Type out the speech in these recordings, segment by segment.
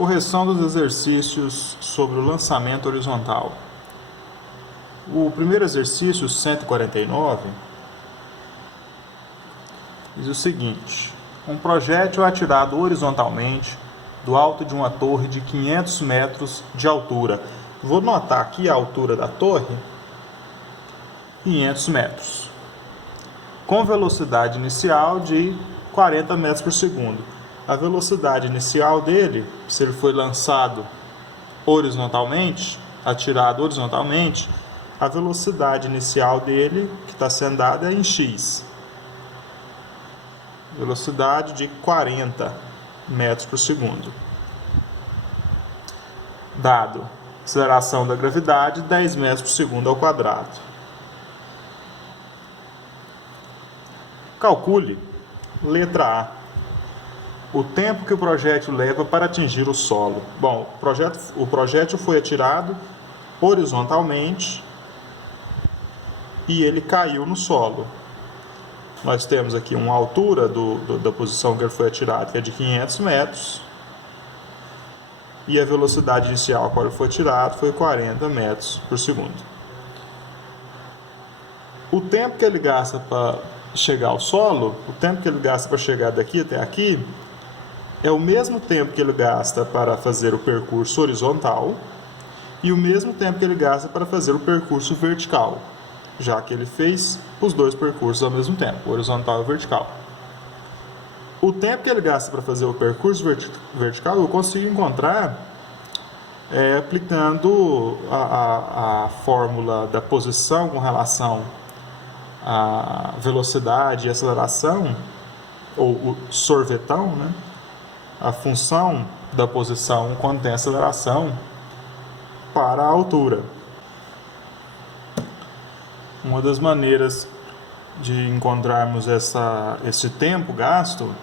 Correção dos exercícios sobre o lançamento horizontal. O primeiro exercício, 149, diz o seguinte: um projétil é atirado horizontalmente do alto de uma torre de 500 metros de altura. Vou notar aqui a altura da torre, 500 metros, com velocidade inicial de 40 metros por segundo. A velocidade inicial dele, se ele foi lançado horizontalmente, atirado horizontalmente, a velocidade inicial dele, que está sendo dada, é em x. Velocidade de 40 metros por segundo. Dado aceleração da gravidade, 10 metros por segundo ao quadrado. Calcule, letra A, o tempo que o projétil leva para atingir o solo. Bom, o projétil foi atirado horizontalmente e ele caiu no solo. Nós temos aqui uma altura da posição que ele foi atirado, que é de 500 metros, e a velocidade inicial quando ele foi atirado foi 40 metros por segundo. O tempo que ele gasta para chegar ao solo, o tempo que ele gasta para chegar daqui até aqui, é o mesmo tempo que ele gasta para fazer o percurso horizontal e o mesmo tempo que ele gasta para fazer o percurso vertical, já que ele fez os dois percursos ao mesmo tempo, horizontal e vertical. O tempo que ele gasta para fazer o percurso vertical eu consigo encontrar aplicando a fórmula da posição com relação à velocidade e aceleração, ou o sorvetão, né? A função da posição quando tem aceleração para a altura. Uma das maneiras de encontrarmos esse tempo gasto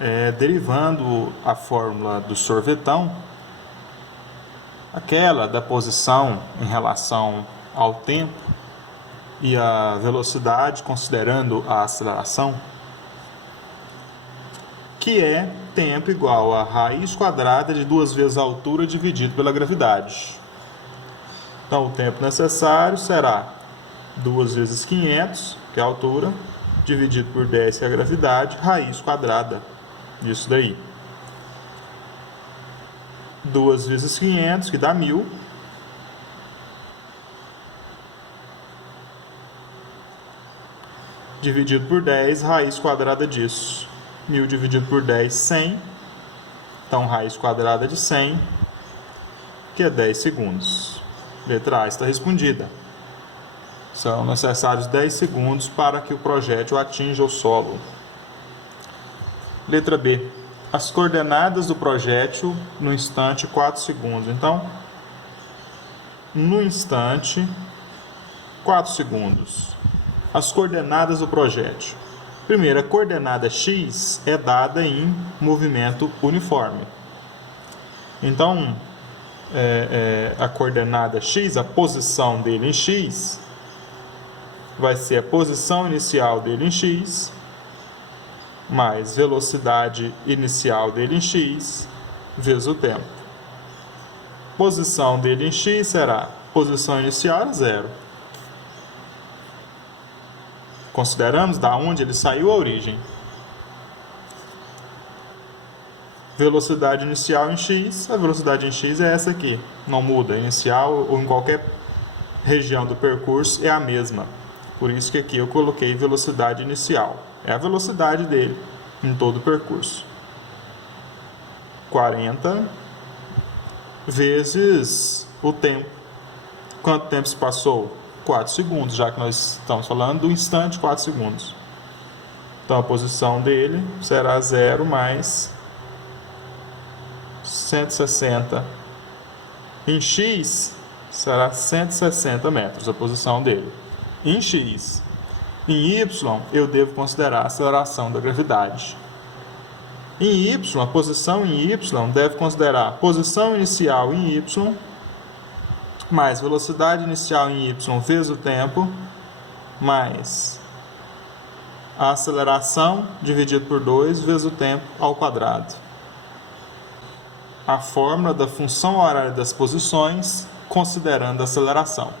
é derivando a fórmula do sorvetão, aquela da posição em relação ao tempo e a velocidade considerando a aceleração, que é tempo igual a raiz quadrada de 2 vezes a altura dividido pela gravidade. Então, o tempo necessário será 2 vezes 500, que é a altura, dividido por 10, que é a gravidade, raiz quadrada disso daí. 2 vezes 500, que dá 1000. Dividido por 10, raiz quadrada disso. 1000 dividido por 10, 100. Então, raiz quadrada de 100, que é 10 segundos. Letra A está respondida. São necessários 10 segundos para que o projétil atinja o solo. Letra B. As coordenadas do projétil no instante 4 segundos. Então, no instante 4 segundos. As coordenadas do projétil. Primeiro, a coordenada x é dada em movimento uniforme. Então, a coordenada x, a posição dele em x, vai ser a posição inicial dele em x, mais velocidade inicial dele em x, vezes o tempo. Posição dele em x será, posição inicial era 0. Consideramos da onde ele saiu a origem. Velocidade inicial em x, a velocidade em x é essa aqui, não muda, inicial ou em qualquer região do percurso é a mesma. Por isso que aqui eu coloquei velocidade inicial, é a velocidade dele em todo o percurso. 40 vezes o tempo. Quanto tempo se passou? 4 segundos, já que nós estamos falando do instante 4 segundos. Então, a posição dele será 0 mais 160. Em x, será 160 metros a posição dele. Em x. Em y, eu devo considerar a aceleração da gravidade. Em y, a posição em y deve considerar a posição inicial em y, mais velocidade inicial em y vezes o tempo, mais a aceleração dividido por 2 vezes o tempo ao quadrado. a fórmula da função horária das posições, considerando a aceleração.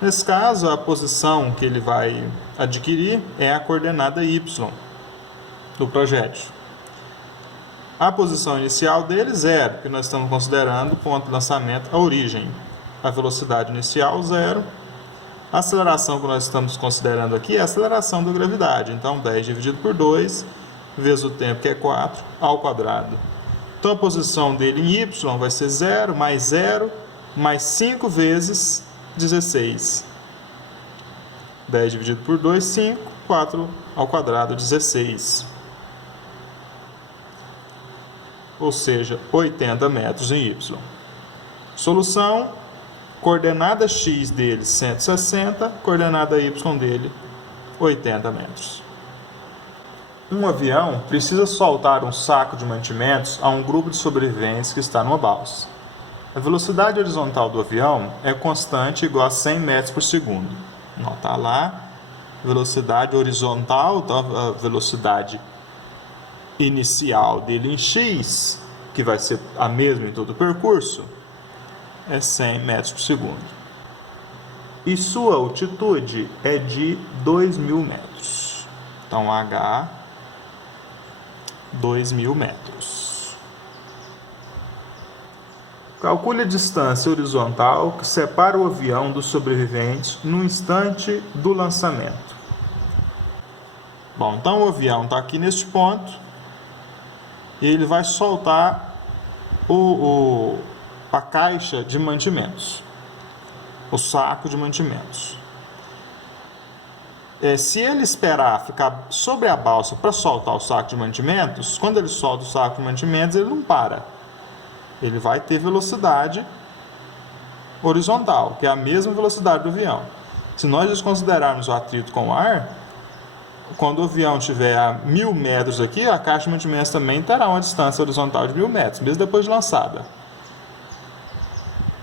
Nesse caso, a posição que ele vai adquirir é a coordenada y do projétil. A posição inicial dele, 0, que nós estamos considerando o ponto de lançamento, a origem. A velocidade inicial, 0. A aceleração que nós estamos considerando aqui é a aceleração da gravidade. Então, 10 dividido por 2, vezes o tempo, que é 4, ao quadrado. Então, a posição dele em y vai ser 0, mais 5 vezes 16. 10 dividido por 2, 5, 4 ao quadrado, 16. Ou seja, 80 metros em y. Solução, coordenada x dele 160, coordenada y dele 80 metros. Um avião precisa soltar um saco de mantimentos a um grupo de sobreviventes que está numa balsa. A velocidade horizontal do avião é constante igual a 100 metros por segundo. Nota lá, velocidade horizontal, a velocidade inicial dele em x, que vai ser a mesma em todo o percurso, é 100 metros por segundo. E sua altitude é de 2.000 metros. Então, h, 2.000 metros. Calcule a distância horizontal que separa o avião dos sobreviventes no instante do lançamento. Bom, então o avião está aqui neste ponto e ele vai soltar a caixa de mantimentos, o saco de mantimentos. Se ele esperar ficar sobre a balsa para soltar o saco de mantimentos, quando ele solta o saco de mantimentos, ele não para. Ele vai ter velocidade horizontal, que é a mesma velocidade do avião. Se nós desconsiderarmos o atrito com o ar, quando o avião estiver a 1.000 metros aqui, a caixa de mantimentos também terá uma distância horizontal de 1.000 metros, mesmo depois de lançada.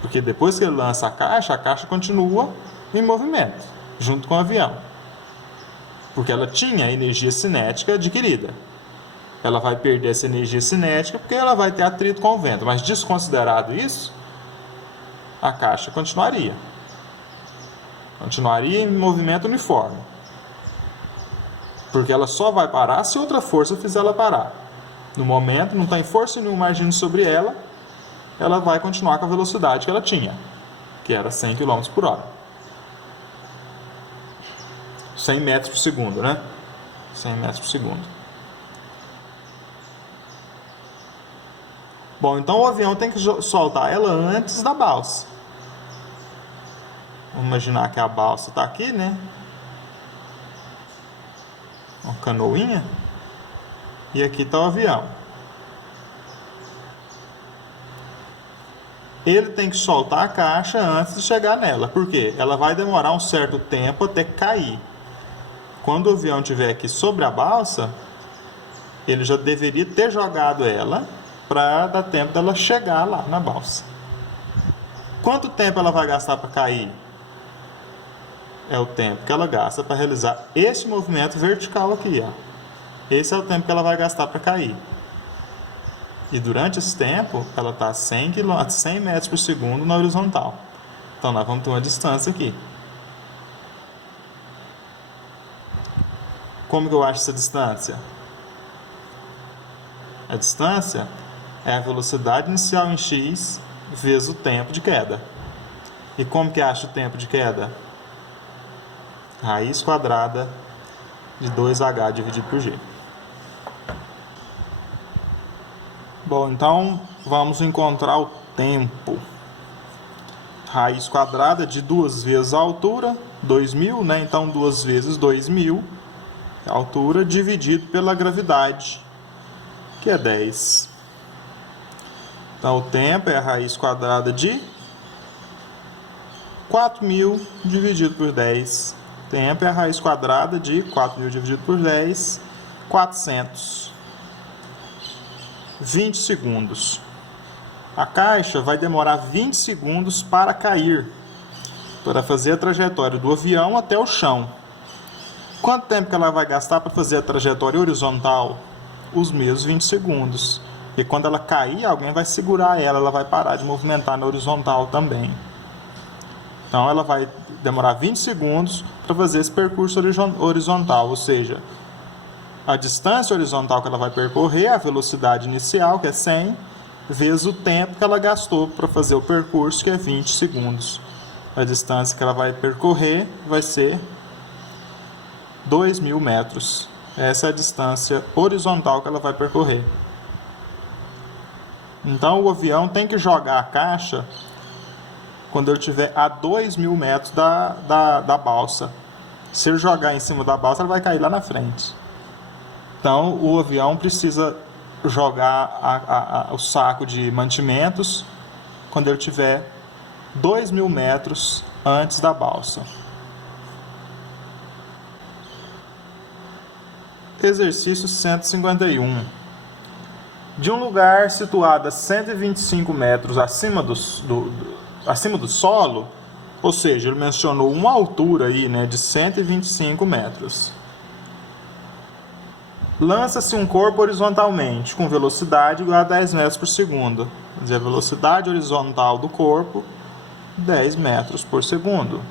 Porque depois que ele lança a caixa continua em movimento, junto com o avião. Porque ela tinha energia cinética adquirida. Ela vai perder essa energia cinética porque ela vai ter atrito com o vento. Mas desconsiderado isso, a caixa continuaria. Continuaria em movimento uniforme. Porque ela só vai parar se outra força fizer ela parar. No momento, não tem força nenhuma agindo sobre ela, ela vai continuar com a velocidade que ela tinha, que era 100 km por hora. 100 metros por segundo, né? 100 metros por segundo. Bom, então o avião tem que soltar ela antes da balsa. Vamos imaginar que a balsa está aqui, né? Uma canoinha. E aqui está o avião. Ele tem que soltar a caixa antes de chegar nela. Por quê? Ela vai demorar um certo tempo até cair. Quando o avião estiver aqui sobre a balsa, ele já deveria ter jogado ela para dar tempo dela chegar lá na balsa. Quanto tempo ela vai gastar para cair? É o tempo que ela gasta para realizar esse movimento vertical aqui, ó. Esse é o tempo que ela vai gastar para cair. E durante esse tempo, ela está a 100 metros por segundo na horizontal. Então, nós vamos ter uma distância aqui. Como que eu acho essa distância? A distância é a velocidade inicial em x vezes o tempo de queda. E como que acha o tempo de queda? Raiz quadrada de 2h dividido por g. Bom, então vamos encontrar o tempo. Raiz quadrada de 2 vezes a altura, 2.000, né? Então 2 vezes 2.000, a altura, dividido pela gravidade, que é 10. Então o tempo é a raiz quadrada de 4.000 dividido por 10. Tempo é a raiz quadrada de 4.000 dividido por 10, 400. 20 segundos. A caixa vai demorar 20 segundos para cair, para fazer a trajetória do avião até o chão. Quanto tempo que ela vai gastar para fazer a trajetória horizontal? Os mesmos 20 segundos. E quando ela cair, alguém vai segurar ela, ela vai parar de movimentar na horizontal também. Então ela vai demorar 20 segundos para fazer esse percurso horizontal, ou seja, a distância horizontal que ela vai percorrer, a velocidade inicial, que é 100, vezes o tempo que ela gastou para fazer o percurso, que é 20 segundos. A distância que ela vai percorrer vai ser 2.000 metros. Essa é a distância horizontal que ela vai percorrer. Então o avião tem que jogar a caixa quando ele estiver a 2.000 metros da balsa. Se ele jogar em cima da balsa, ela vai cair lá na frente. Então o avião precisa jogar o saco de mantimentos quando ele estiver 2.000 metros antes da balsa. Exercício 151. De um lugar situado a 125 metros acima do solo, ou seja, ele mencionou uma altura aí, né, de 125 metros. Lança-se um corpo horizontalmente, com velocidade igual a 10 metros por segundo. Quer dizer, a velocidade horizontal do corpo, 10 metros por segundo.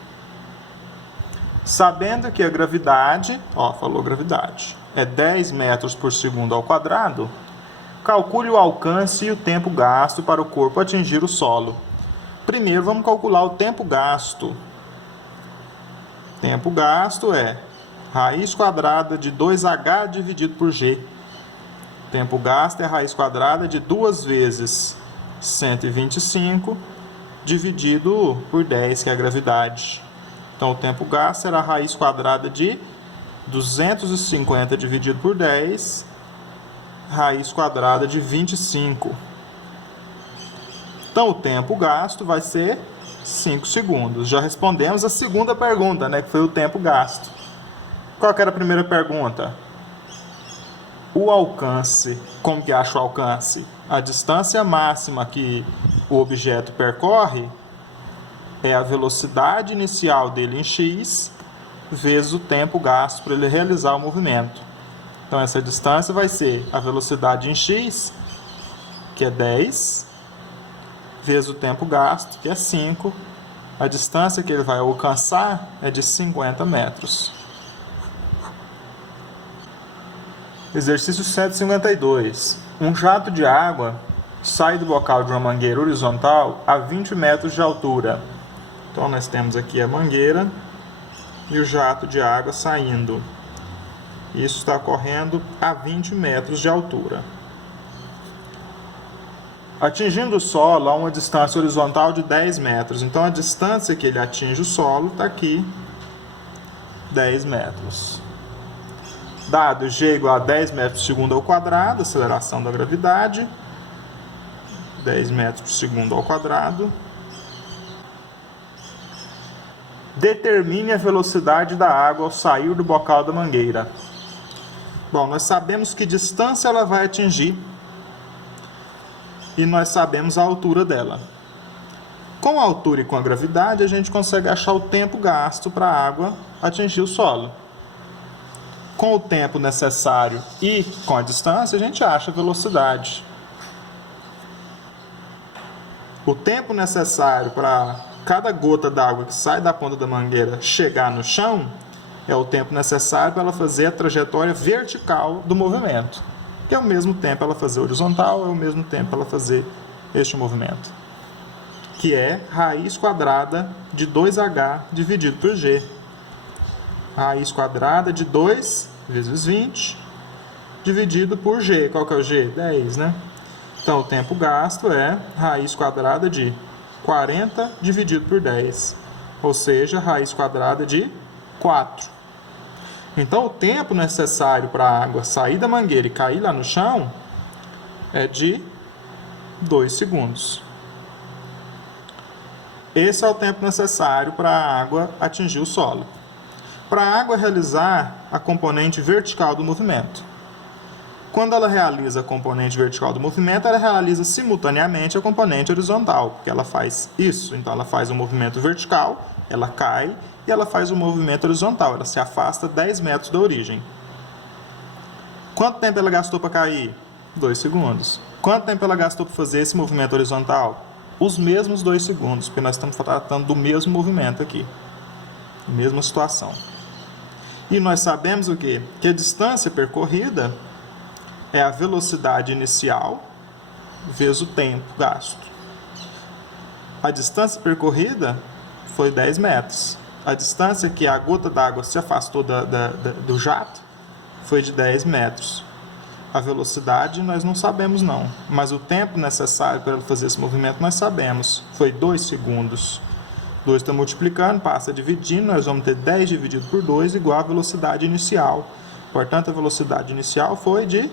Sabendo que a gravidade, falou gravidade, é 10 metros por segundo ao quadrado, calcule o alcance e o tempo gasto para o corpo atingir o solo. Primeiro vamos calcular o tempo gasto. Tempo gasto é raiz quadrada de 2h dividido por g. Tempo gasto é a raiz quadrada de 2 vezes 125 dividido por 10, que é a gravidade. Então o tempo gasto será a raiz quadrada de 250 dividido por 10, raiz quadrada de 25. Então o tempo gasto vai ser 5 segundos. Já respondemos a segunda pergunta, né, que foi o tempo gasto. Qual que era a primeira pergunta? O alcance. Como que acha o alcance? A distância máxima que o objeto percorre é a velocidade inicial dele em x vezes o tempo gasto para ele realizar o movimento. Então essa distância vai ser a velocidade em x, que é 10, vezes o tempo gasto, que é 5. A distância que ele vai alcançar é de 50 metros. Exercício 152. Um jato de água sai do bocal de uma mangueira horizontal a 20 metros de altura. Então nós temos aqui a mangueira e o jato de água saindo. Isso está ocorrendo a 20 metros de altura. Atingindo o solo a uma distância horizontal de 10 metros. Então a distância que ele atinge o solo está aqui, 10 metros. Dado g igual a 10 metros por segundo ao quadrado, aceleração da gravidade, 10 metros por segundo ao quadrado. Determine a velocidade da água ao sair do bocal da mangueira. Bom, nós sabemos que distância ela vai atingir e nós sabemos a altura dela. Com a altura e com a gravidade, a gente consegue achar o tempo gasto para a água atingir o solo. Com o tempo necessário e com a distância, a gente acha a velocidade. O tempo necessário para cada gota d'água que sai da ponta da mangueira chegar no chão é o tempo necessário para ela fazer a trajetória vertical do movimento, que é o mesmo tempo ela fazer horizontal, é o mesmo tempo ela fazer este movimento, que é raiz quadrada de 2h dividido por g. Raiz quadrada de 2 vezes 20 dividido por g. Qual que é o g? 10, né? Então, o tempo gasto é raiz quadrada de 40 dividido por 10, ou seja, raiz quadrada de 4. Então, o tempo necessário para a água sair da mangueira e cair lá no chão é de 2 segundos. Esse é o tempo necessário para a água atingir o solo. Para a água realizar a componente vertical do movimento. Quando ela realiza a componente vertical do movimento, ela realiza simultaneamente a componente horizontal, porque ela faz isso. Então, ela faz o movimento vertical, ela cai, e ela faz o movimento horizontal, ela se afasta 10 metros da origem. Quanto tempo ela gastou para cair? 2 segundos. Quanto tempo ela gastou para fazer esse movimento horizontal? Os mesmos 2 segundos, porque nós estamos tratando do mesmo movimento aqui. Mesma situação. E nós sabemos o quê? Que a distância percorrida é a velocidade inicial vezes o tempo gasto. A distância percorrida foi 10 metros. A distância que a gota d'água se afastou do jato foi de 10 metros. A velocidade nós não sabemos não, mas o tempo necessário para ela fazer esse movimento nós sabemos. Foi 2 segundos. 2 está multiplicando, passa dividindo, nós vamos ter 10 dividido por 2 igual a velocidade inicial. Portanto, a velocidade inicial foi de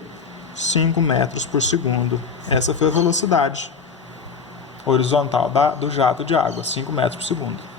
5 metros por segundo. Essa foi a velocidade horizontal do jato de água, 5 metros por segundo.